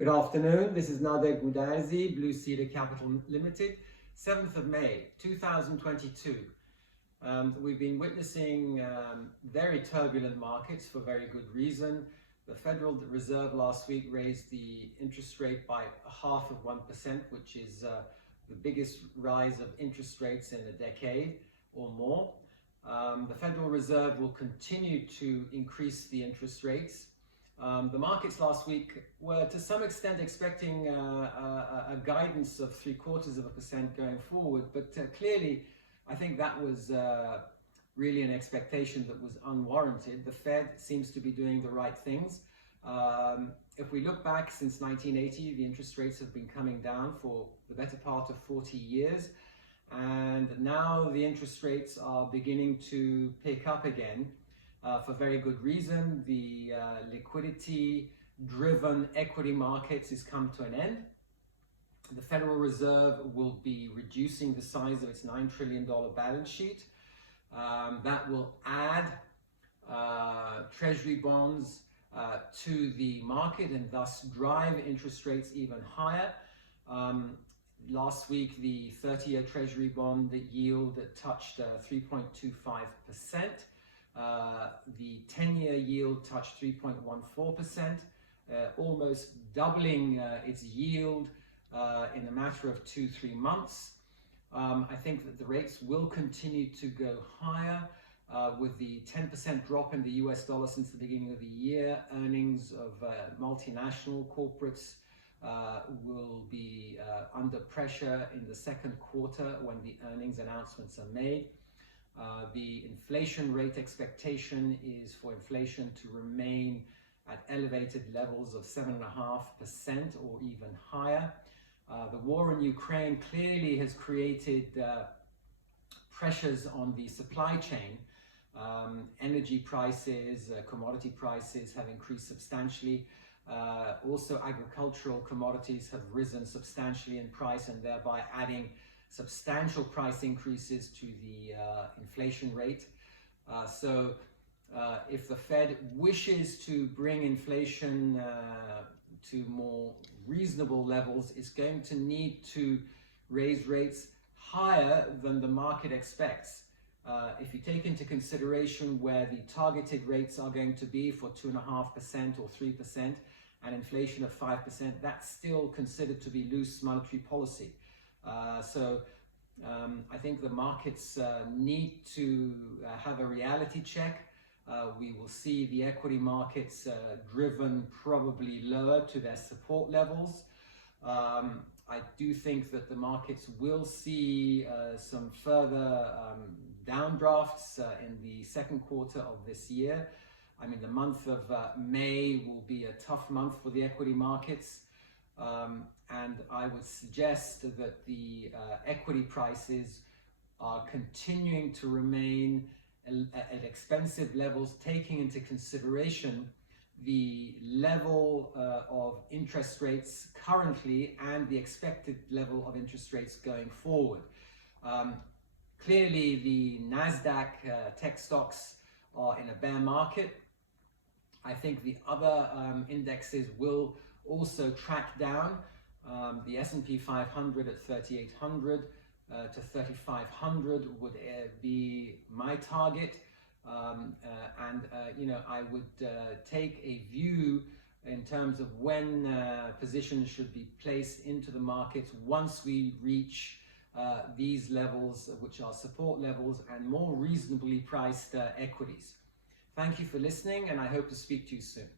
Good afternoon, this is Nader Goudarzi, Blue Cedar Capital Limited, 7th of May 2022. We've been witnessing very turbulent markets for very good reason. The Federal Reserve last week raised the interest rate by 0.5%, which is the biggest rise of interest rates in a decade or more. The Federal Reserve will continue to increase the interest rates. The markets last week were to some extent expecting a guidance of 0.75% going forward, but clearly I think that was really an expectation that was unwarranted. The Fed seems to be doing the right things. If we look back since 1980, the interest rates have been coming down for the better part of 40 years, and now the interest rates are beginning to pick up again. For very good reason. The liquidity-driven equity markets has come to an end. The Federal Reserve will be reducing the size of its $9 trillion balance sheet. That will add treasury bonds to the market and thus drive interest rates even higher. Last week, the 30-year treasury bond yield touched 3.25%. The 10-year yield touched 3.14%, almost doubling its yield in a matter of 2-3 months. I think that the rates will continue to go higher with the 10% drop in the US dollar since the beginning of the year. Earnings of multinational corporates will be under pressure in the second quarter when the earnings announcements are made. The inflation rate expectation is for inflation to remain at elevated levels of 7.5% or even higher. The war in Ukraine clearly has created pressures on the supply chain. Energy prices, commodity prices have increased substantially. Also, agricultural commodities have risen substantially in price and thereby adding substantial price increases to the inflation rate. So if the Fed wishes to bring inflation to more reasonable levels, it's going to need to raise rates higher than the market expects. If you take into consideration where the targeted rates are going to be for 2.5% or 3% and inflation of 5%, that's still considered to be loose monetary policy. So I think the markets need to have a reality check. We will see the equity markets driven probably lower to their support levels. I do think that the markets will see some further downdrafts in the second quarter of this year. I mean, the month of May will be a tough month for the equity markets. And I would suggest that the equity prices are continuing to remain at expensive levels, taking into consideration the level of interest rates currently and the expected level of interest rates going forward. Clearly, the NASDAQ tech stocks are in a bear market. I think the other indexes will also track down. The S&P 500 at 3,800 to 3,500 would be my target, and I would take a view in terms of when positions should be placed into the markets once we reach these levels, which are support levels and more reasonably priced equities. Thank you for listening, and I hope to speak to you soon.